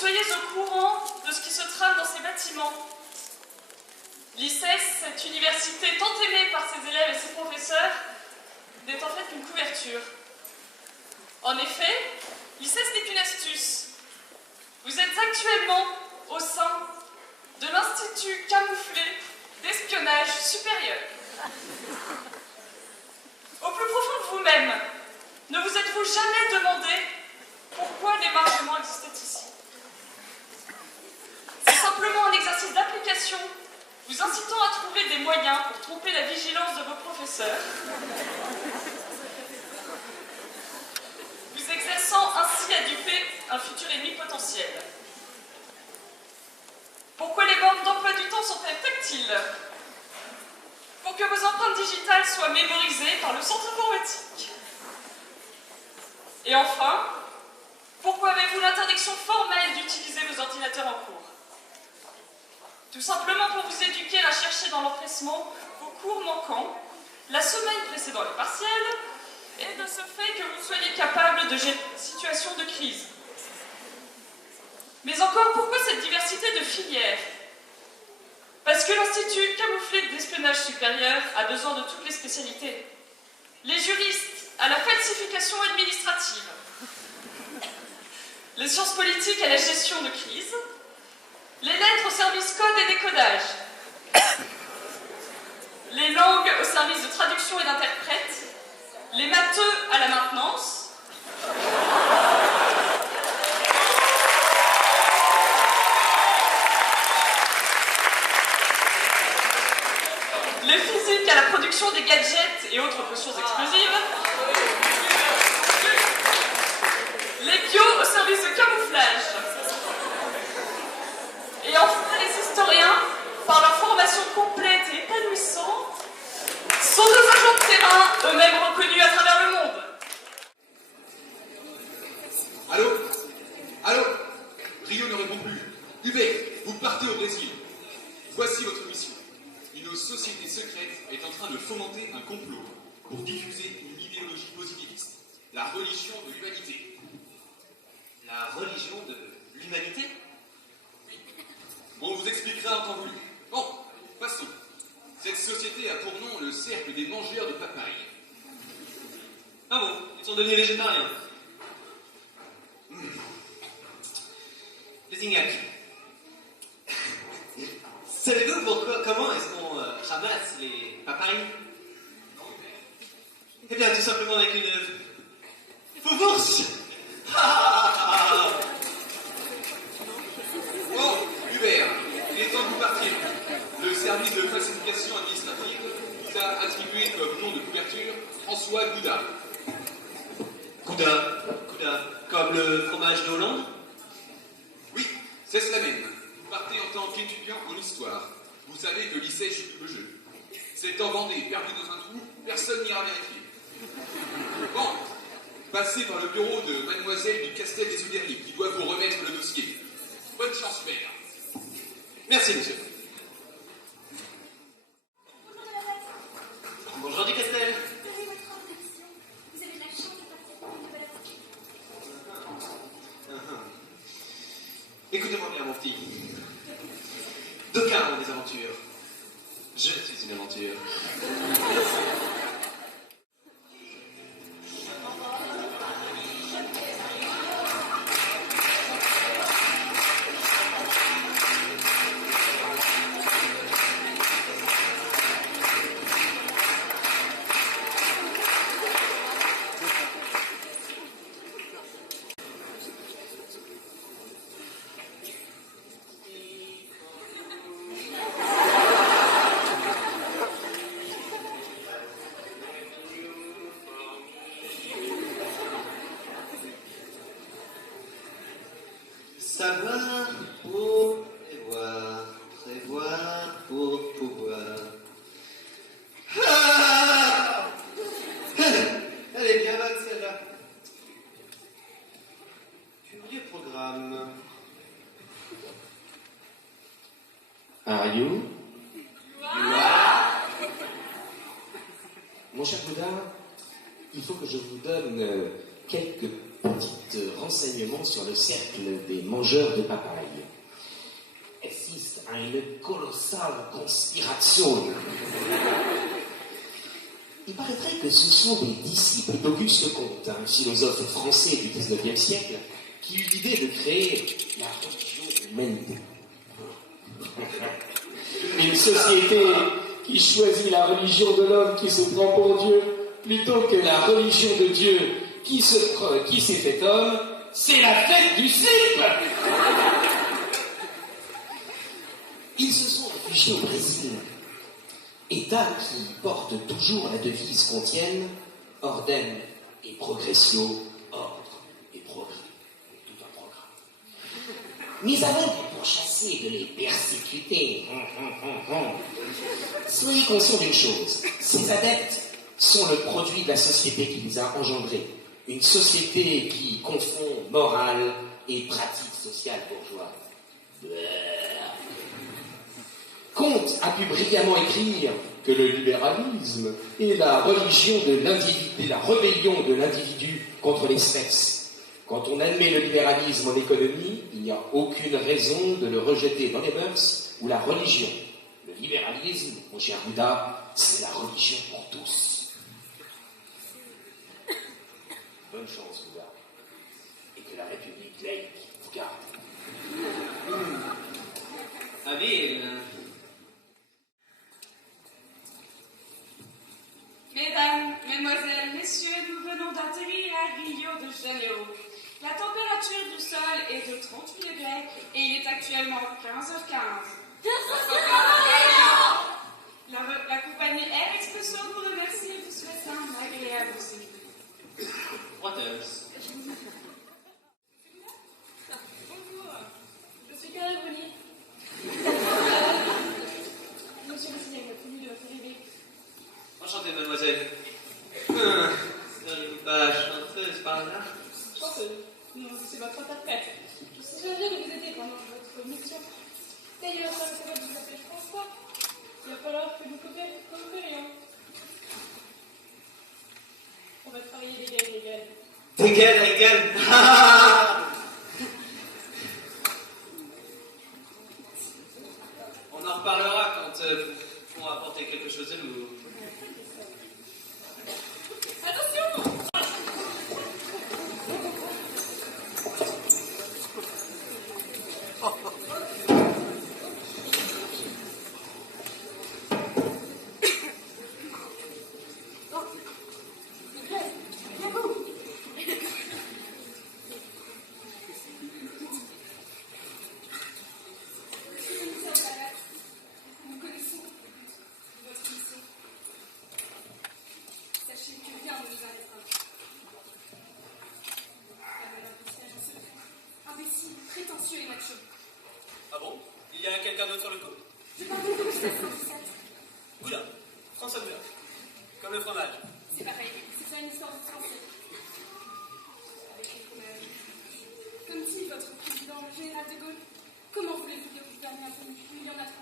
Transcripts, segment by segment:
soyez au courant de ce qui se trame dans ces bâtiments. L'ICES, cette université tant aimée par ses élèves et ses professeurs, n'est en fait qu'une couverture. En effet, l'ICES n'est qu'une astuce. Vous êtes actuellement au sein de l'Institut camouflé d'espionnage supérieur. Au plus profond de vous-même, ne vous êtes-vous jamais demandé pourquoi l'émargement existait ici? C'est simplement un exercice d'application vous incitant à trouver des moyens pour tromper la vigilance de vos professeurs, vous exerçant ainsi à duper un futur ennemi potentiel. Pourquoi les bornes d'emploi du temps sont-elles tactiles? Pour que vos empreintes digitales soient mémorisées par le centre informatique. Et enfin, pourquoi avez-vous l'interdiction formelle d'utiliser vos ordinateurs en cours? Tout simplement pour vous éduquer à chercher dans l'empressement vos cours manquants, la semaine précédant les partiels, et de ce fait que vous soyez capable de gérer une situation de crise. Mais encore, pourquoi cette diversité de filières? Parce que l'Institut camouflé d'espionnage supérieur a besoin de toutes les spécialités. Les juristes à la falsification administrative, les sciences politiques à la gestion de crise, les lettres au service code et décodage, les langues au service de traduction et d'interprète, les matheux à la maintenance, les physiques à la production des gadgets et autres potions explosives, les bio au service de camouflage, et enfin les historiens, par leur formation complète et épanouissante, sont des agents de terrain, eux-mêmes reconnus à travers le monde. Allô? Allô? Rio ne répond plus. Hubert, vous partez au Brésil. Voici votre mission. Une société secrète est en train de fomenter un complot pour diffuser une idéologie positiviste, la religion de l'humanité. La religion de l'humanité? Oui. On vous expliquera en temps voulu. Bon, passons. Cette société a pour nom le cercle des mangeurs de papaye. Ah bon, ils sont devenus végétariens. Lézignac. Savez-vous comment est-ce qu'on ramasse les papayes? Eh bien, tout simplement avec une fourche. Bon, Hubert, il est temps de vous partir. Le service de falsification administrative vous a attribué comme nom de couverture François Gouda. Gouda, comme le fromage de Hollande? Oui, c'est cela même. Vous partez en tant qu'étudiant en histoire. Vous savez que l'ICES joue le jeu. C'est en Vendée, perdu dans un trou, personne n'ira vérifier. Bon, passez par le bureau de mademoiselle du Castel des Oudéry qui doit vous remettre le dossier. Bonne chance, Hubert. Merci, monsieur. Bonjour du Castel. Écoutez-moi bien, mon petit. D'aucuns ont des aventures. Je suis une aventure. Savoir pour prévoir, prévoir pour pouvoir. Ah, elle est bien bonne celle-là. Curieux programme. Are you? Mon cher Bouddha, il faut que je vous donne quelques petit renseignement sur le cercle des mangeurs de papaye. Es ist eine kolossale Konspiration. Il paraîtrait que ce sont des disciples d'Auguste Comte, un philosophe français du XIXe siècle, qui eut l'idée de créer la religion de l'humanité. Une société qui choisit la religion de l'homme qui se prend pour Dieu, plutôt que la religion de Dieu qui s'est fait homme, c'est la fête du slip. Ils se sont réfugiés au Brésil, État qui porte toujours la devise contienne ordem et progressio, ordre et progrès. Tout un programme. Mais avant de pourchasser, de les persécuter, soyez conscients d'une chose, ces adeptes sont le produit de la société qui les a engendrés. Une société qui confond morale et pratique sociale bourgeoise. Comte a pu brillamment écrire que le libéralisme est la religion de l'individu, la rébellion de l'individu contre l'espèce. Quand on admet le libéralisme en économie, il n'y a aucune raison de le rejeter dans les mœurs ou la religion. Le libéralisme, mon cher Bouddha, c'est la religion pour tous. Bonne chance, Bouddha. Et que la République laïque vous garde. Habile. Mesdames, Mesdemoiselles, Messieurs, nous venons d'atterrir à Rio de Janeiro. La température du sol est de 38 degrés et il est actuellement 15h15. La compagnie Air Expresso vous remercie et vous souhaite un agréable séjour. What else? Bonjour, je suis Carla Bruni. Monsieur le signe, connu de votre bébé. Enchanté, mademoiselle. Seriez-vous pas chanteuse par là? Chanteuse? Non, je suis votre interprète. Je suis chargée de vous aider pendant votre mission. D'ailleurs, comme c'est votre vous appelez François, il va falloir que nous coopérions. On va travailler d'égal à égal. D'égal à égal. On en reparlera quand vous pourrez apporter quelque chose de nouveau. Attention! Ah bon? Il y a quelqu'un d'autre sur le coup? Je parle de vous, c'est Boudin. François Boudin. Comme le fromage. c'est pareil, c'est ça une histoire de français. Avec les fromages. Comme dit votre président, le général de Gaulle, comment voulez-vous que vous gouverniez un pays où il y en a 35?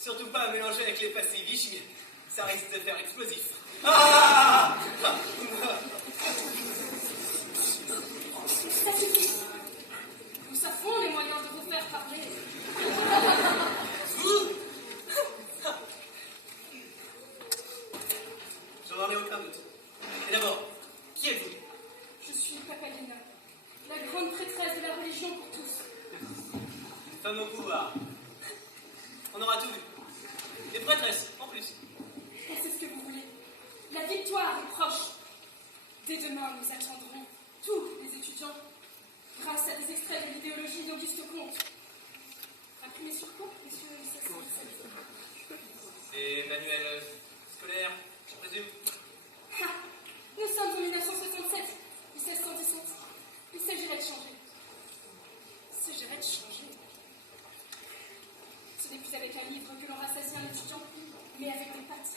Surtout pas à mélanger avec les passés Vichy. Ça risque de faire explosif. Ah! Ça suffit. Nous savons les moyens de vous faire parler. Vous? Je n'en ai aucun doute. Et d'abord, qui êtes-vous? Je suis Papalina, la grande prêtresse de la religion pour tous. Femme au pouvoir. On aura tout vu. Et prêtresse, en plus. Et c'est ce que vous voulez. La victoire est proche. Dès demain, nous attendrons tous les étudiants grâce à des extraits de l'idéologie d'Auguste Comte. Imprimés sur quoi, messieurs les 1617? Et manuel scolaire, je présume. Ah, nous sommes en 1967, 1717. Il s'agirait de changer. Il s'agirait de changer. Ce n'est plus avec un livre que l'on rassasie un étudiant, mais avec des pattes.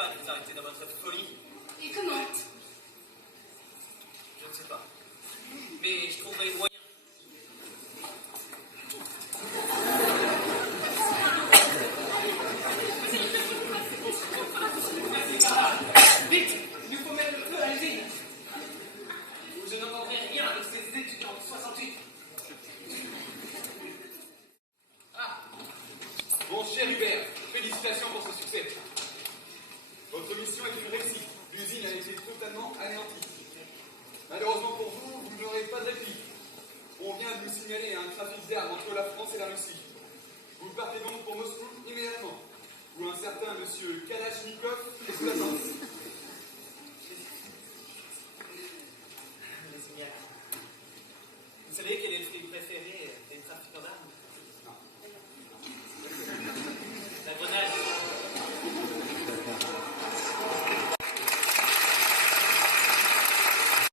pas de vous arrêter dans votre folie. Et comment? Je ne sais pas. Mais je trouverai moyen. Vite! Il nous faut mettre le feu à l'usine. Je n'entendrai rien de ces étudiants de 68. Mon cher Hubert, félicitations pour ce succès. Votre mission est une réussite. L'usine a été totalement anéantie. Malheureusement pour vous, vous n'aurez pas de répit. On vient de nous signaler un trafic d'armes entre la France et la Russie. Vous partez donc pour Moscou immédiatement, où un certain monsieur Kalachnikov